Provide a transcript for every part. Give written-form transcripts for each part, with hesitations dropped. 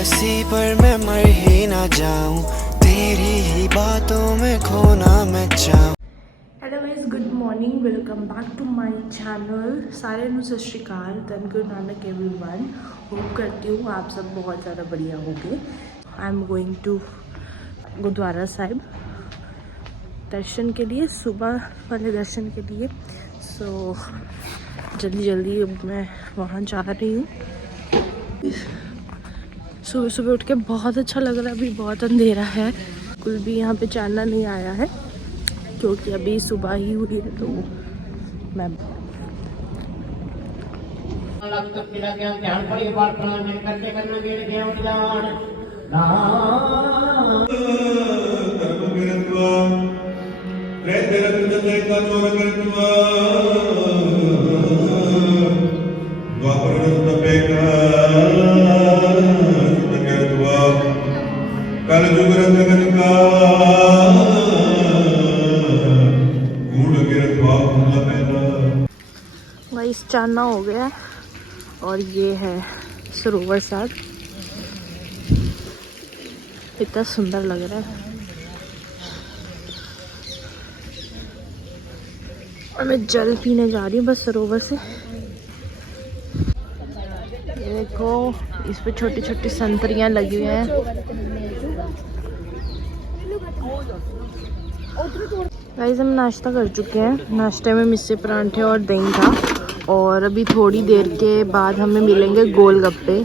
हंसी पर मैं मर ही ना जाऊं, तेरी ही बातों में खोना मैं चाहूं। Hello guys, good morning, welcome back to my channel. सारे ਨੂੰ ਸਤਿ ਸ਼੍ਰੀ ਅਕਾਲ, ਧੰਨ ਗੁਰੂ ਨਾਨਕ एवरीवन। होप करती हूँ आप सब बहुत ज़्यादा बढ़िया होंगे। I am going to Gurudwara Sahib दर्शन के लिए, सुबह वाले दर्शन के लिए। सो जल्दी जल्दी अब मैं वहाँ जा रही हूँ। सुबह सुबह उठ के बहुत अच्छा लग रहा है। अभी बहुत अंधेरा है, बिल्कुल भी यहाँ पे चांदना नहीं आया है क्योंकि अभी सुबह ही हुई है। तो मैं वही चांदना हो गया है और ये है सरोवर साहब। इतना सुंदर लग रहा है और मैं जल पीने जा रही हूँ बस सरोवर से। ये देखो, इस पे छोटी छोटी संतरियाँ लगी हुई हैं। गाइस, हम नाश्ता कर चुके हैं। नाश्ते में मिस्से परांठे और दही था और अभी थोड़ी देर के बाद हमें मिलेंगे गोलगप्पे।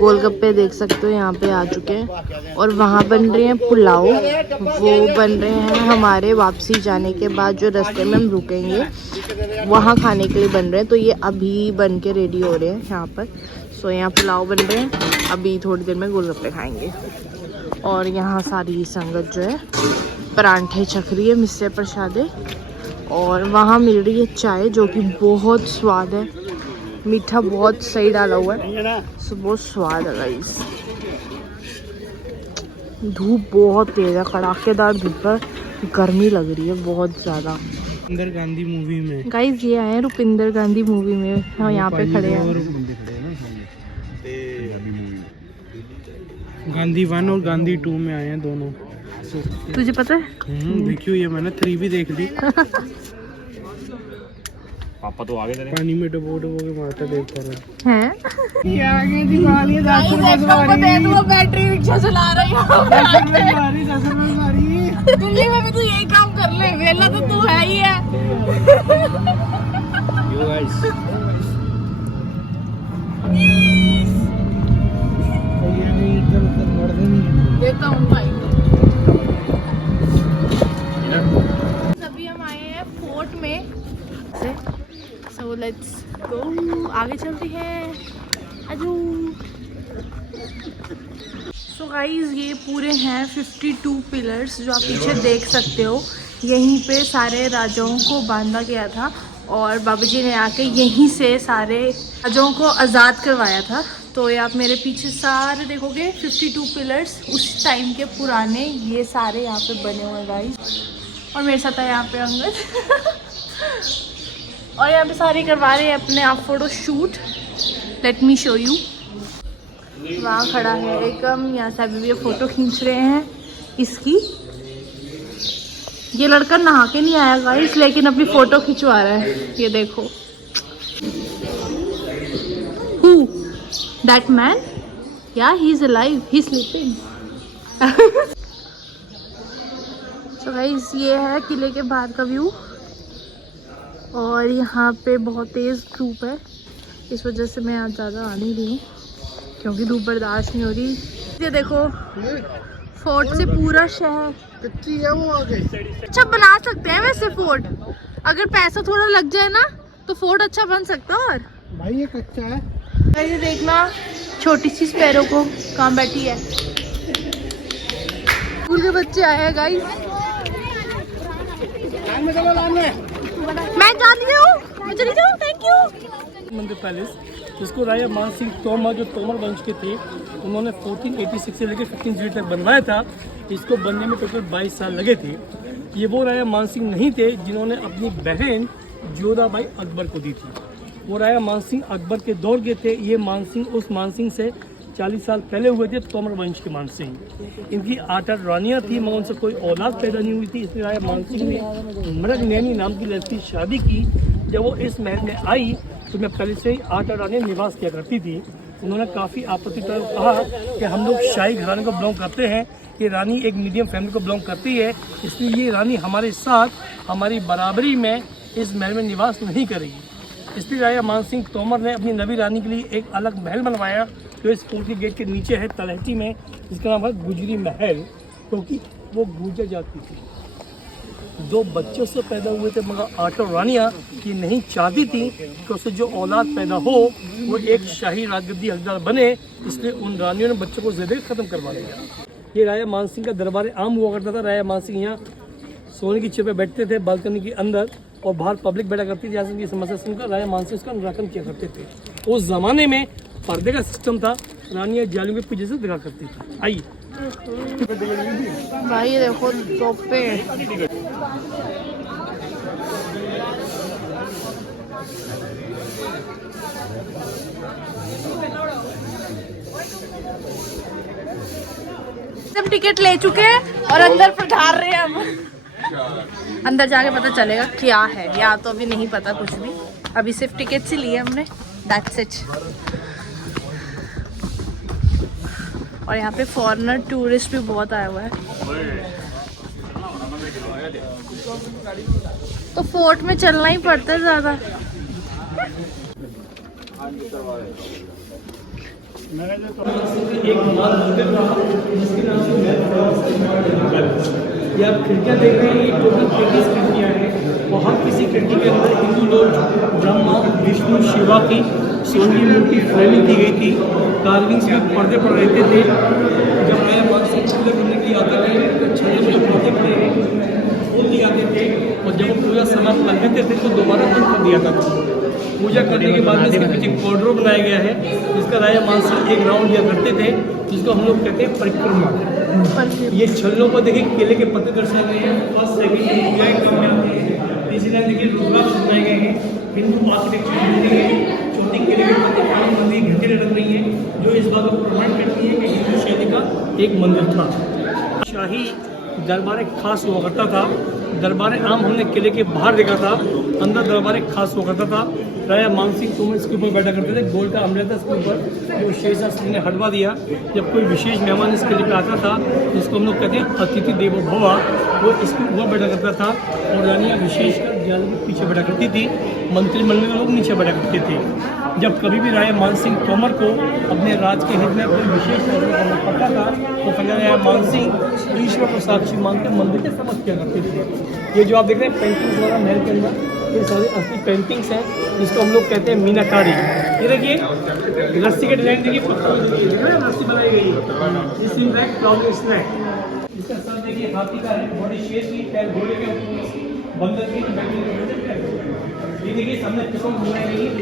गोलगप्पे देख सकते हो यहाँ पे आ चुके हैं और वहाँ बन रहे हैं पुलाव। वो बन रहे हैं हमारे वापसी जाने के बाद, जो रास्ते में हम रुकेंगे वहाँ खाने के लिए बन रहे हैं। तो ये अभी बन के रेडी हो रहे हैं यहाँ पर। सो यहाँ पुलाव बन रहे हैं, अभी थोड़ी देर में गोलगप्पे खाएंगे। और यहाँ सारी संगत जो है परांठे चख रही है, मिस्से प्रसादे। और वहाँ मिल रही है चाय जो कि बहुत स्वाद है, मीठा बहुत सही डाला हुआ है। सो बहुत स्वाद है गाइस। धूप बहुत तेज है, कड़ाकेदार धूप है, गर्मी लग रही है बहुत ज़्यादा। रुपिंदर गांधी मूवी में गाइस ये आए हैं रुपिंदर गांधी मूवी में। हाँ, यहाँ पे खड़े हैं। गांधी 1 और गांधी 2 में आए हैं दोनों। तुझे पता है? देखियो, ये मैंने 3 भी देख ली। पापा तो आगे पानी में डुबो डुबो के मारता देखता रहा हैं? ये आगे दिवाली बैटरी रिक्शा चला रही दिल्ली में भी तू यही काम कर ले, वेला तो तू है ही है। यू गाइस देता हूँ भाई। अभी हम आए हैं फोर्ट में, सो लेट्स गो, आगे चलते हैं। आजू। सो गाइज, ये पूरे हैं 52 पिलर्स जो आप पीछे देख सकते हो। यहीं पे सारे राजाओं को बांधा गया था और बाबा जी ने आके यहीं से सारे राजाओं को आज़ाद करवाया था। तो ये आप मेरे पीछे सारे देखोगे 52 पिलर्स उस टाइम के पुराने, ये सारे यहाँ पे बने हुए गाइस। और मेरे साथ है यहाँ पे अंगद और यहाँ पे सारे करवा रहे हैं अपने आप photo shoot. Let me show you. वहाँ खड़ा है एकम, यहाँ से अभी ये फ़ोटो खींच रहे हैं इसकी। ये लड़का नहा के नहीं आया गाइस, लेकिन अपनी फ़ोटो खिंचवा रहा है। ये देखो, हु दैट मैन, या he is alive, he sleeping. So guys, ये है किले के बाहर का व्यू और यहाँ पे बहुत तेज़ धूप है, इस वजह से मैं आज ज़्यादा आ नहीं रही हूँ क्योंकि धूप बर्दाश्त नहीं हो रही। ये देखो, फोर्ट से पूरा शहर कच्ची है वो आगे। अच्छा बना सकते हैं वैसे फोर्ट, अगर पैसा थोड़ा लग जाए ना तो फोर्ट अच्छा बन सकता है। और भाई ये कच्चा है। ये देखना, छोटी सी स्पैरो को कहाँ बैठी है। स्कूल के बच्चे आए हैं गाइस। मैं जाती हूँ, मैं चली जाऊँ। Thank you. मंदिर पैलेस, जिसको राजा मान सिंह तोमर, जो तोमर वंश के थे, उन्होंने 1486 से लेकर 1503 तक बनवाया था। इसको बनने में टोटल 22 साल लगे थे। ये वो राजा मान सिंह नहीं थे जिन्होंने अपनी बहन जोधाबाई अकबर को दी थी। वो राजा मान सिंह अकबर के दौर के थे। ये मान सिंह उस मान सिंह से 40 साल पहले हुए थे तोमर वंश के मान सिंह। इनकी 8 रानियाँ थी मगर उनसे कोई औलाद पैदा नहीं हुई थी, इसलिए राजा मान सिंह ने मृगनैनी नाम की लड़की से शादी की। जब वो इस महल में आई तो मैं पहले से ही 8 रानियाँ निवास किया करती थी। उन्होंने काफ़ी आपत्ति कर कहा कि हम लोग शाही घराने को बिलोंग करते हैं, ये रानी एक मीडियम फैमिली को बिलोंग करती है, इसलिए ये रानी हमारे साथ हमारी बराबरी में इस महल में निवास नहीं करेगी। इसलिए राजा मान सिंह तोमर ने अपनी नवी रानी के लिए एक अलग महल बनवाया जो इस फोर्ट के गेट के नीचे है तलहटी में, जिसका नाम है गुजरी महल, क्योंकि वो गुजर जाती थी। 2 बच्चों से पैदा हुए थे मगर 8 रानियाँ ये नहीं चाहती थी कि उससे जो औलाद पैदा हो वो एक शाही राजगद्दी हकदार बने, इसलिए उन रानियों ने बच्चों को ज़िंदगी ख़त्म करवा दिया। ये राजा मान सिंह का दरबार आम हुआ करता था। राजा मान सिंह यहाँ सोने की चेयर पे बैठते थे बालकनी के अंदर, और बाहर पब्लिक बैठा करती थी। जहाँ से समस्या सुनकर राजा मान सिंह उसका निराकरण किया करते थे। उस ज़माने में पर्दे का सिस्टम था, रानियाँ जालियों के पीछे से दिखा करती थी। आइए भाई देखो तोपे। सब टिकट ले चुके हैं और अंदर पधार रहे हैं हम। अंदर जाके पता चलेगा क्या है, या तो अभी नहीं पता कुछ भी, अभी सिर्फ टिकट ही लिए हमने, दैट्स इट। और यहाँ पे फॉरेनर टूरिस्ट भी बहुत आया हुआ है। तो फोर्ट में चलना ही पड़ता है ज़्यादा। एक मंदिर था जिसके नाम से ये आप खिड़कियाँ देख रहे हैं, ये टोटल 33 खिड़कियाँ हैं और हर किसी खिड़की के अंदर हिंदू लोग ब्रह्मा विष्णु शिवा की सोने की मूर्ति फ्रेमिंग की गई थी। कार्विंग्स में पर्दे पड़ रहते थे। जब मैं मान सिंह पूजा करने के लिए आता थे तो छल्ले में पर्दे पड़े फूल दिए जाते थे, और जब वो पूजा समाप्त कर देते थे तो दोबारा बंद कर दिया जाता था। पूजा करने के बाद में इसके पीछे कॉरिडोर बनाया गया है, जिसका राजा मान सिंह एक राउंड दिया करते थे, जिसको हम लोग कहते हैं परिक्रमा। ये छल्लों को देखिए केले के पत्ते दर्शाए गए हैं, फर्स्ट सेकंड लाइन काम में आते हैं। तीसरी लाइन देखिए रुद्राक्ष बनाए गए हैं, हिंदू आर्किटेक्चर मिलती है। चौथी केले के पत्ते पानी मंदिर घंटे लटक रही है, जो इस बात को प्रमाण करती है कि हिंदू शैली का एक मंदिर था। शाही दरबार एक खास हुआ करता था। दरबार आम हमने किले के बाहर देखा था, अंदर दरबार एक खास हुआ करता था। राजा मान सिंह तोमर इसके ऊपर बैठा करते थे, गोल का अमृत था इसके ऊपर, जो शेरशाह सिंह ने हटवा दिया। जब कोई विशेष मेहमान इस किले पे आता था जिसको हम लोग कहते हैं अतिथि देवो भव, वो इसके ऊपर बैठा करता था, और रानियाँ विशेषकर जाल के पीछे बैठा करती थी, मंत्रिमंडल के लोग नीचे बैठा करते थे। जब कभी भी राजा मान सिंह तोमर को अपने राज के हित में कोई विशेष फैसला करना पड़ता था तो राजा मान सिंह ईश्वर को साक्षी मानकर मंदिर के समक्ष किया करते थे। ये जो आप देख रहे हैं पेंटिंग्स वाला महल के अंदर, ये सारी असली पेंटिंग्स हैं, जिसको हम लोग कहते हैं मीनाकारी। ये देखिए लस्सी के डिजाइन देखिए, लस्सी बनाई गई है, इस इसका सर देखिए हाथी का है, बॉडी शेर की, पैर घोड़े के, बंदर की, ये देखिए सामने पिकॉक बनाई गई है।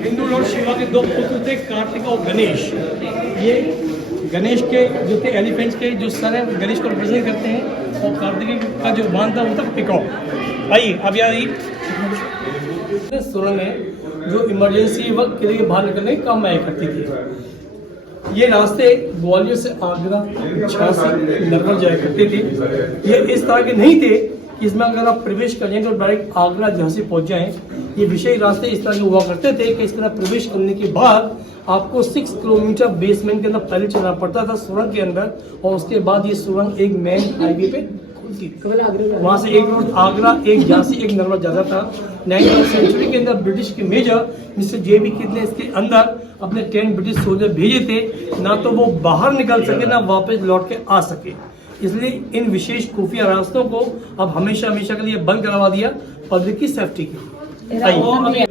हिंदू लॉर्ड शिवा के 2 पुत्र थे, कार्तिक और गणेश। ये गणेश के जो थे एलिफेंट्स के जो सर है गणेश को रिप्रेजेंट करते हैं, और कार्तिक का जो बांध था वो था पिकॉक। आइए अब यार सुरंग है जो इमरजेंसी वक्त किले के बाहर निकलने के काम में आया करती थी। ये रास्ते ग्वालियर से आगरा, झांसी, नरवर जाया करते थे। ये इस तरह के नहीं थे कि इसमें अगर आप प्रवेश करें तो डायरेक्ट आगरा झांसी पहुंच जाएं। ये विशेष रास्ते इस तरह के हुआ करते थे कि इस तरह प्रवेश करने के बाद आपको 6 किलोमीटर बेसमेंट के अंदर पहले चलना पड़ता था सुरंग के अंदर, और उसके बाद ये सुरंग एक मेन हाईवे पे खुलती थी। वहाँ से एक रोड आगरा, एक झांसी, एक नरवर जाता था। 19वीं सेंचुरी के अंदर ब्रिटिश के मेजर मिस्टर JB किड ने इसके अंदर अपने 10 ब्रिटिश सोल्जर भेजे थे, ना तो वो बाहर निकल सके ना वापस लौट के आ सके। इसलिए इन विशेष खुफिया रास्तों को अब हमेशा के लिए बंद करवा दिया पब्लिक की सेफ्टी के लिए।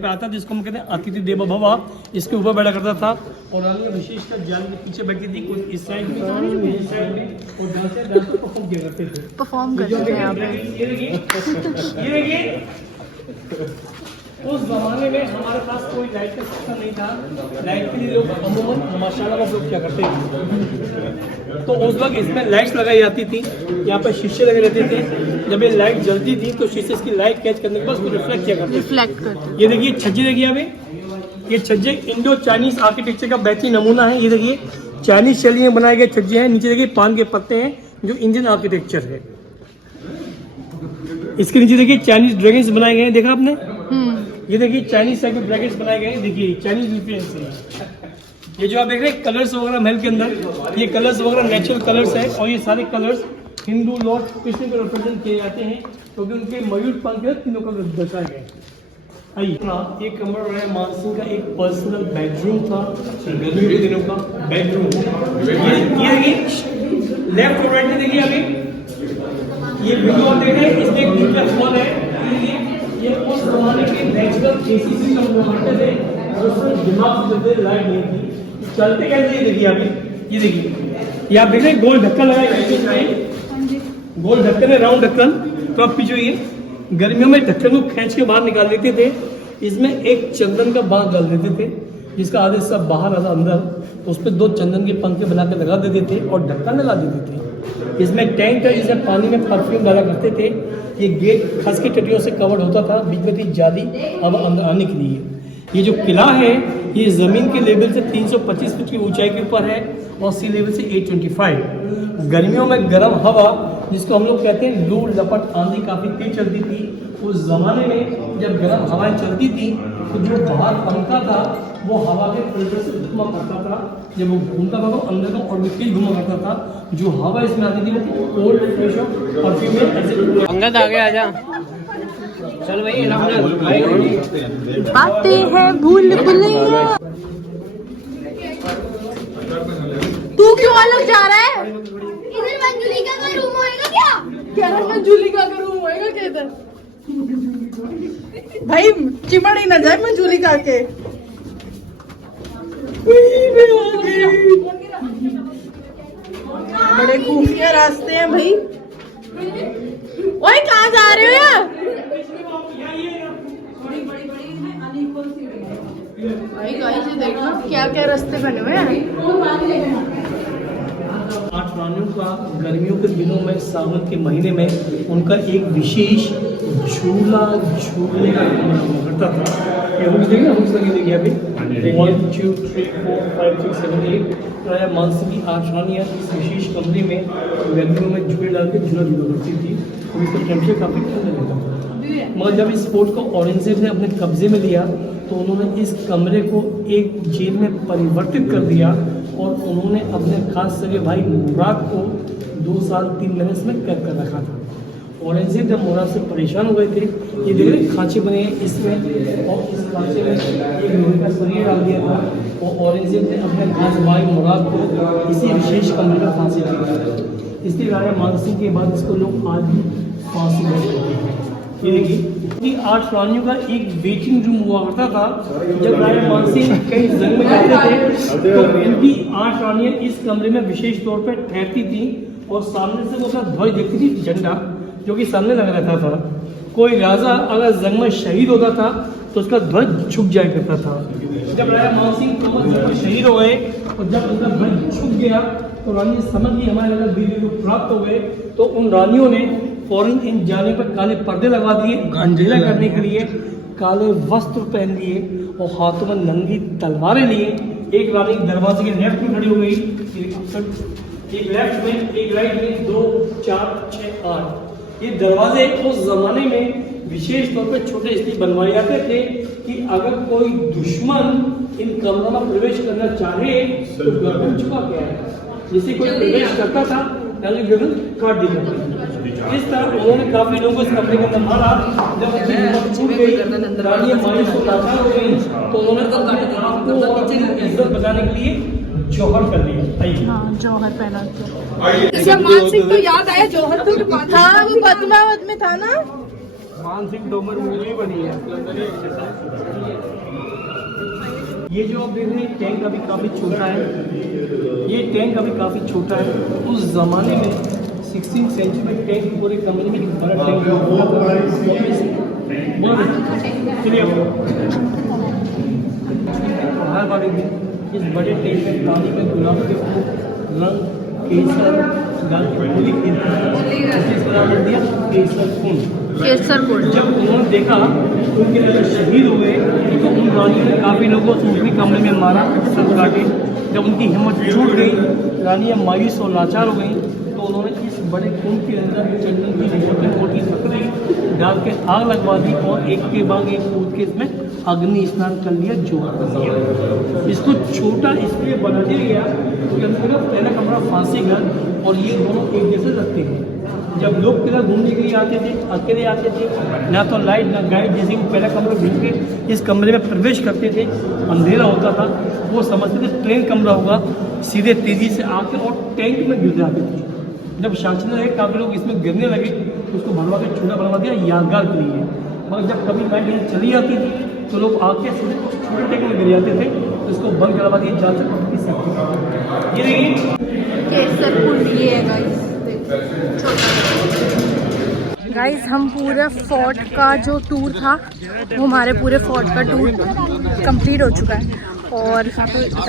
आता जिसको हम कहते हैं अतिथि देवो भव, इसके ऊपर बैठा करता था, और रानियां विशेषकर जाल के पीछे बैठी थी, कुछ इस साइड में और डांसर परफॉर्म किया करते थे। परफॉर्म करते थे यहाँ पे। ये देखिए उस ज़माने में हमारे पास कोई लाइट का सिस्टम नहीं था। लाइट के लिए लोग अमूमन मशाला का उपयोग क्या करते थे। तो उस वक्त इसमें लाइट्स लगाई जाती थी, यहाँ पर शीशे लगे रहते थे। जब ये लाइट जलती थी तो शीशे की लाइट कैच करने के बाद उसको रिफ्लेक्ट किया करते थे। रिफ्लेक्ट करते। ये देखिए छज्जे, देखिए अभी ये छज्जे इंडो चाइनीज आर्किटेक्चर का बेहतरीन नमूना है। ये देखिए चाइनीज शैली में बनाए गए छज्जे हैं। नीचे देखिए पान के पत्ते हैं जो इंडियन आर्किटेक्चर है। इसके नीचे देखिए चाइनीज ड्रैगन्स बनाए गए हैं, देखा आपने। ये देखिए चाइनीज टाइप के ब्रैकेट्स बनाए गए हैं, देखिए चाइनीज इन्फ्लुएंस है। ये जो आप देख रहे हैं कलर्स वगैरह महल के अंदर, ये कलर्स वगैरह नेचुरल कलर्स है। और ये सारे कलर्स हिंदू लॉर्ड कृष्ण को रिप्रेजेंट किए जाते हैं क्योंकि उनके मयूर पंख के तीनों का दर्शाए गए। आइए, ये कमरा रहा है मानसिंह का एक पर्सनल बेडरूम था, गर्मियों के दिनों का बेडरूम। ये देखिए लेफ्ट और राइट में देखिए अभी ये वीडियो आप देख रहे हैं, इसमें एक मीटर हॉल है। ये उस जमाने के नेचुरल एसी सिस्टम हुआ करते थे और उसमें दिमाग से चलते लाइट नहीं थी, चलते कैसे। देखिए अभी ये देखिए, ये आप देख रहे हैं गोल ढक्कन लगाया गया है, गोल ढक्कन है, राउंड ढक्कन। तो आप पीछे ये गर्मियों में ढक्कन को खींच के बाहर निकाल देते थे, इसमें एक चंदन का बांध डाल देते थे जिसका आधे हिस्सा बाहर आधा अंदर, उस पर 2 चंदन के पंखे बना के लगा देते थे और ढक्कन लगा देते थे। इसमें टैंक है जिसमें पानी में परफ्यूम डाला करते थे। ये गेट खस की टटियों से कवर्ड होता था, बीच में थी जाली हवा अंदर आने के लिए। ये जो किला है ये ज़मीन के लेवल से 325 फीट की ऊंचाई के ऊपर है और सी लेवल से 825। गर्मियों में गर्म हवा जिसको हम लोग कहते हैं लू लपट आंधी काफ़ी तेज चलती थी। उस ज़माने में जब गर्म हवाएं चलती थी तो जो बाहर पंखा था वो हवा के फिल्टर से घुमा करता था। जब वो घूमता था तो अंदर का और भी तेज घुमा करता था। जो हवा इसमें आती थी वो कोल्ड फ्रेश और परफ्यूम में अंगद आगे आ जा। चल भाई बातें हैं भूल भुलैया। तू क्यों अलग जा रहा है? इधर मंजुलिका का रूम होएगा क्या? कह रहा मंजुलिका का रूम होएगा क्या इधर? भाई चिमड़ ही ना जाए मंजुलिका के। बड़े खुफिया रास्ते हैं भाई। ओए कहाँ जा रहे हो यार? भाई गाइस ये देखना क्या क्या रास्ते बने हुए हैं। 8 रानियों का गर्मियों के दिनों में सावन के महीने में उनका एक विशेष झूला झूलने का करता था। ये हुक्स देखिए, हुक्स लगे देखिए अभी 1 2 3 4 5 6 7 8 मानसिंह की 8 रानियाँ इस विशेष कमरे में गर्मियों में झूले डाल के झूला झूला करती थी। तो इसका टेम्परेचर काफ़ी ठंडा रहता था। मगर जब इस फोर्ट को औरंगजेब ने अपने कब्जे में लिया तो उन्होंने इस कमरे को एक जेल में परिवर्तित कर दिया और उन्होंने अपने खास सगे भाई मुराद को 2 साल 3 महीने इसमें कैद कर रखा था। औरंगजेब जब मुराद से परेशान हो गए थे, ये देख रहे खांचे बने हैं इसमें, और इस खांचे में एक लोहे का सरिया डाल दिया था और औरंगजेब ने अपने खास भाई मुराद को इसी विशेष कमरे में फांसी दी। इसलिए राजा मानसिंह के बाद इसको लोग आज भी फांसी देते हैं। ये देखिए 8 रानियों का एक वेटिंग रूम हुआ करता था। जब राजा मानसिंह कई जंग में जाते थे तो इनकी 8 रानियां इस कमरे में विशेष तौर पर ठहरती थी और सामने से वो अपना ध्वज देखती थी, झंडा जो कि सामने लगा रहता था। कोई राजा अगर जंग में शहीद होता था तो उसका ध्वज झुक जाया करता था। जब राजा मानसिंह शहीद हो गए और जब उनका ध्वज झुक गया तो रानी समझ ली हमारे अगर वीर लोग प्राप्त हो गए, तो उन रानियों ने फौरन इन जाने पर काले पर्दे लगा दिए, अंधेरा करने के लिए काले वस्त्र पहन लिए और हाथों में नंगी तलवारें लिए। एक रानी दरवाजे के लेफ्ट में खड़ी हो गई, एक लेफ्ट में, एक राइट में, 2 4 6 8। ये दरवाजे उस जमाने में विशेष तौर पर छोटे इसलिए बनवाए जाते थे कि अगर कोई दुश्मन इन कमरों में प्रवेश करना चाहे तो गर्दन झुका के आए, जिसे कोई प्रवेश करता था पहले गर्दन काट दी जाती थी। इस तरह उन्होंने काफी लोगों को इस कमरे के अंदर मारा। जब छूट गई, रानी मायूस को लाचार हो गई तो उन्होंने इज्जत बचाने के लिए जौहर कर लिया। हाँ जौहर पहना मानसिंह तो याद आया, जौहर तो हाँ वो पद्मावत में था ना। मानसिंह तोमर मूवी बनी है। ये जो आप देख रहे हैं टैंक अभी काफ़ी छोटा है। ये टैंक अभी काफ़ी छोटा है। उस ज़माने में 16th सेंचुरी में टैंक पूरे कमरे में एक बड़ा टैंक चलिए हर बार इस बड़े टेंट में पानी में गुलाब के फूल रंग केसर डाल के पूरी इसको नाम दिया केसर कुंड। केसर कुंड। जब उन्होंने देखा उनके अगर शहीद हुए तो उन रानियों ने काफ़ी लोगों को सूखी कमरे में मारा सर काटे। जब उनकी हिम्मत छूट गई, रानियाँ मायूस और लाचार हो गई, तो उन्होंने इस बड़े कुंड के अंदर चंदन की मोटी लकड़ी डाल के आग लगवा दी और एक के बाद एक कूद के इसमें अग्नि स्नान कर लिया, जोड़ कर दिया। इसको छोटा इसलिए बना दिया गया क्योंकि अंदर पहला कमरा फांसी घर और ये दोनों एक जैसे लगते हैं। जब लोग पहले घूमने के लिए आते थे, अकेले आते थे, ना तो लाइट ना गाइड, जैसे वो पहला कमरा घूम के इस कमरे में प्रवेश करते थे, अंधेरा होता था, वो समझते थे ट्रेन कमरा होगा, सीधे तेजी से आके और टैंक में गिर जाते थे। जब शासन रहे काफ़ी लोग इसमें गिरने लगे तो उसको भरवा के छोटा बनवा दिया यादगार के लिए। मगर जब कभी लाइट चली जाती थी तो लोग आके सीधे छोटे टैंक में गिर जाते थे, तो इसको बंद करवा दिया जा सकता। ये देखिए केसर कुंड ये है गाइस। हम पूरे फोर्ट का जो टूर था वो हमारे पूरे फोर्ट का टूर कंप्लीट हो चुका है और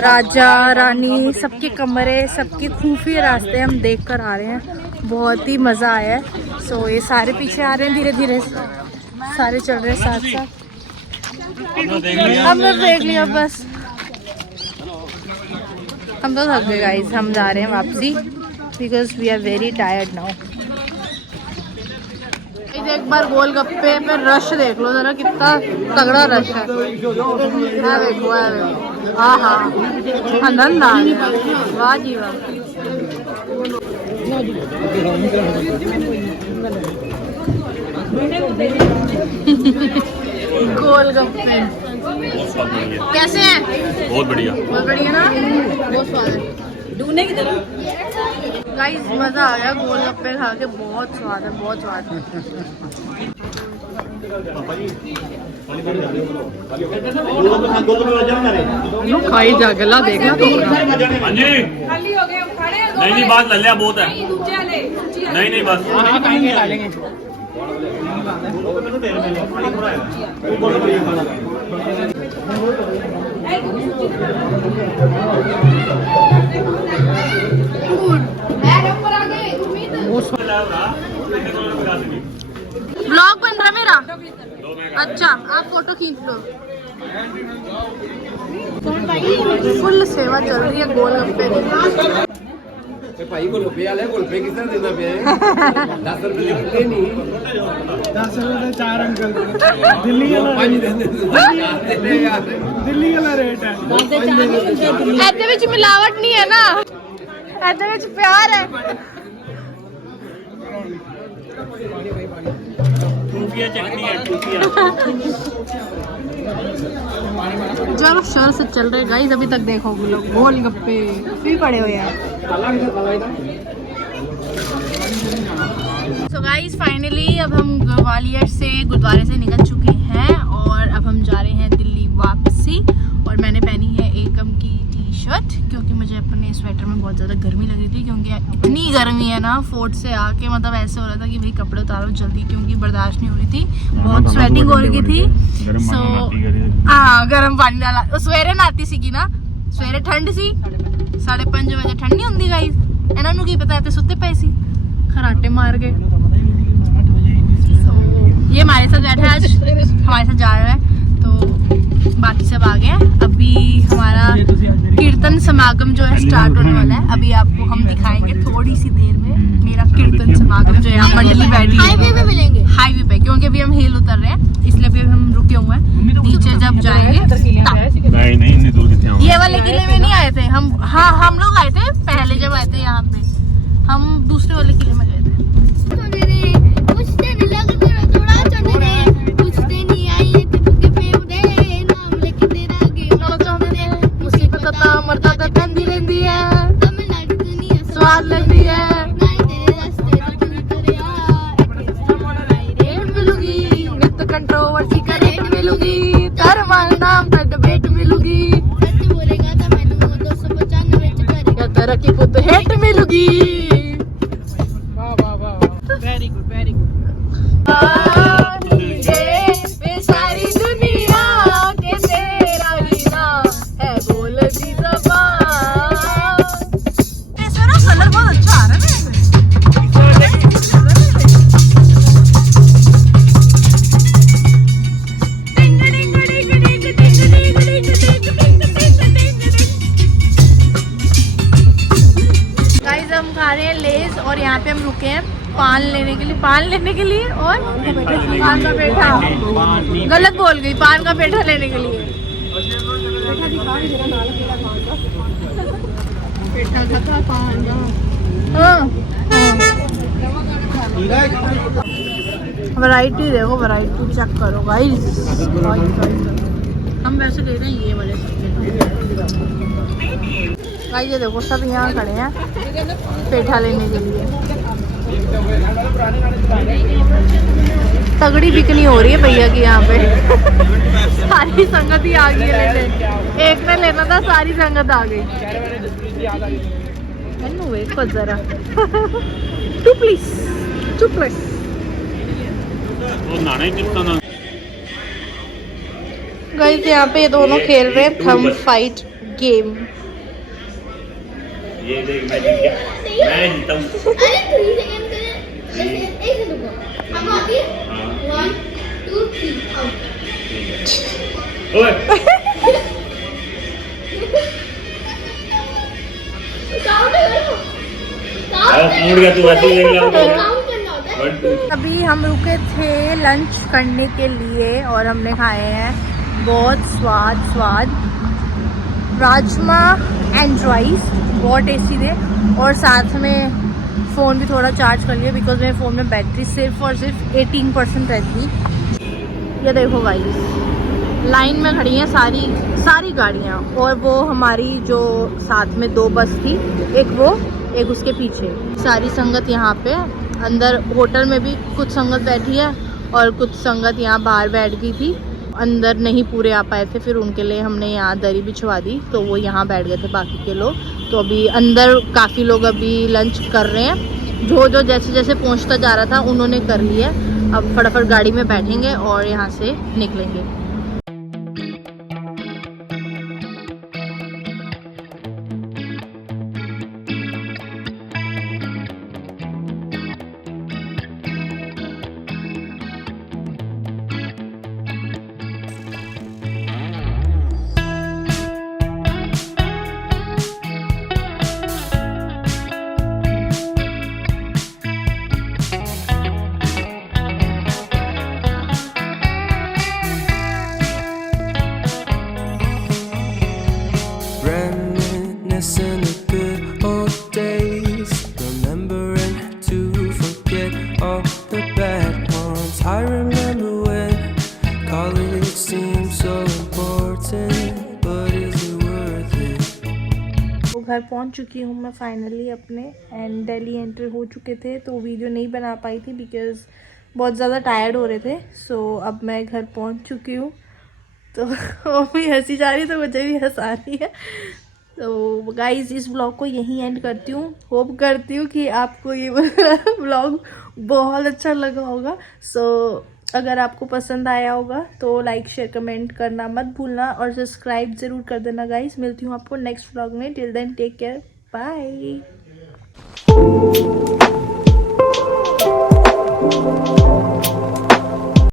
राजा रानी सबके कमरे, सबके खुफिया रास्ते हम देख कर आ रहे हैं। बहुत ही मज़ा आया है। सो ये सारे पीछे आ रहे हैं, धीरे धीरे सारे चल रहे हैं साथ साथ। हमने देख लिया बस, हम तो थक गए गाइस। हम जा रहे हैं वापसी because we are very tired now. एक बार गोलगप्पे पे रश देख लो जरा, कितना तगड़ा रश है। देखो हाँ हाँ आनंद आ गया। वाह जी वाह। गोलगप्पे कैसे हैं? बहुत बढ़िया ना, बहुत स्वाद है। ढूंढने की तरह गाइस मज़ा आ गया गोलगप्पे खा के, बहुत स्वाद है, बहुत स्वाद है। खाई जाके ला देखना तो। हाँ जी नहीं बात लल्लिया बहुत है। नहीं बस ब्लॉग बन रहा मेरा। अच्छा आप फोटो खींच लो। फुल सेवा चल रही है गोलगप्पे की। भाई गोलगप्पे वाले गोलगप्पे कितना देना पे 10 रुपए लिखते नहीं 10 रुपए 4 अंकल दिल्ली वाला रेट है। ऐसे विच मिलावट नहीं है ना, ऐसे विच प्यार है। चलो शोर से चल रहे गाइस। अभी तक देखो लोग गोलगप्पे भी पड़े हुए हैं। सो गाइस फाइनली अब हम ग्वालियर से गुरुद्वारे से निकल चुके हैं और अब हम जा रहे हैं दिल्ली वापसी। और मैंने पहनी है एकम की टी-शर्ट क्योंकि मुझे अपने स्वेटर में बहुत ज़्यादा गर्मी लग रही थी, क्योंकि इतनी गर्मी है ना फोर्ट से आके, मतलब ऐसे हो रहा था कि भाई कपड़े उतारो जल्दी, क्योंकि बर्दाश्त नहीं हो रही थी, बहुत स्वेटिंग हो रही थी। सो हाँ गर्म पानी डाला। सवेरे नहाती सी की ना, सवेरे ठंड सी, 5:30 बजे ठंड नहीं होंगी गाइस। इन्होंने की पता है सुते पे सी खराटे मार के। ये हमारे साथ बैठा है, आज हमारे साथ जा रहा है, तो बाकी सब आ गए। अभी हमारा कीर्तन समागम जो है स्टार्ट होने वाला है। अभी आपको हम दिखाएंगे थोड़ी सी देर में मेरा कीर्तन समागम जो है। यहाँ मंडली बैठी है हाईवे पे मिलेंगे, हाईवे पे, क्योंकि अभी हम हिल उतर रहे हैं इसलिए अभी हम रुके हुए हैं। नीचे जब जाएंगे नहीं दूर कितने ये वाले किले में नहीं आए थे हम। हाँ हम लोग आए थे पहले, जब आए थे यहाँ पे हम दूसरे वाले किले में गए थे। मरता तो ठंडी रहती है, स्वाद लगती है। मिलूगी नित्य कंट्रोवर्सी का रेट मिलूगी, तार नाम तक बेट मिलूगी, या तरक्की पुत हेट मिलूगी। Very good very good. सारी दुनिया पान लेने के लिए और पान का पेठा। गलत बोल गई, पान का पेठा लेने के लिए। पेठा खाता पान का। वैरायटी देखो, वैरायटी चेक करो गाइस। हम वैसे ले रहे हैं ये वाले गाइस। ये देखो सब यहाँ खड़े हैं पेठा लेने के लिए। तगड़ी बिकनी हो रही है भैया की यहाँ पे। सारी संगत ही आ गई है लेने। एक ने लेना था, सारी संगत आ गई। वेट कर जरा। To please. गाइस यहाँ पे ये दोनों खेल रहे हैं थंब फाइट गेम। ये देख मैं जीत गया, मैं जीता हूँ। अरे 3 सेकंड के लिए ऐसे रुको। अब आगे 1 2 3 आउट। ओए काउंट करो। मुड़ गया तू, ऐसे ही देख लिया। काउंट करना होता है। 1 2 अभी हम रुके थे लंच करने के लिए और हमने खाए हैं बहुत स्वाद राजमा एंड राइस, बहुत टेस्टी थे। और साथ में फ़ोन भी थोड़ा चार्ज कर लिया बिकॉज मेरे फ़ोन में बैटरी सिर्फ और सिर्फ 18% रहती। ये देखो गाइस, लाइन में खड़ी हैं सारी गाड़ियाँ। और वो हमारी जो साथ में 2 बस थी, एक उसके पीछे। सारी संगत यहाँ पे अंदर होटल में भी कुछ संगत बैठी है और कुछ संगत यहाँ बाहर बैठ गई थी। अंदर नहीं पूरे आ पाए थे, फिर उनके लिए हमने यहाँ दरी बिछवा दी तो वो यहाँ बैठ गए थे बाकी के लोग। तो अभी अंदर काफ़ी लोग अभी लंच कर रहे हैं। जो जैसे पहुँचता जा रहा था उन्होंने कर लिया। अब फटाफट गाड़ी में बैठेंगे और यहाँ से निकलेंगे। Reminiscing the good old days, remembering to forget all the bad ones. I remember when college seemed so important, but is it worth it? तो घर पहुंच चुकी हूँ मैं फाइनली अपने, एंड दिल्ली एंटर हो चुके थे तो वीडियो नहीं बना पाई थी बिकॉज़ बहुत ज़्यादा टायर्ड हो रहे थे। सो अब मैं घर पहुंच चुकी हूँ। तो मम्मी हंसी जा रही है तो मुझे भी हंसा रही है। तो गाइज़ इस व्लॉग को यहीं एंड करती हूँ। होप करती हूँ कि आपको ये व्लॉग बहुत अच्छा लगा होगा। सो अगर आपको पसंद आया होगा तो लाइक शेयर कमेंट करना मत भूलना और सब्सक्राइब ज़रूर कर देना गाइज़। मिलती हूँ आपको नेक्स्ट व्लॉग में। Till then take care, bye.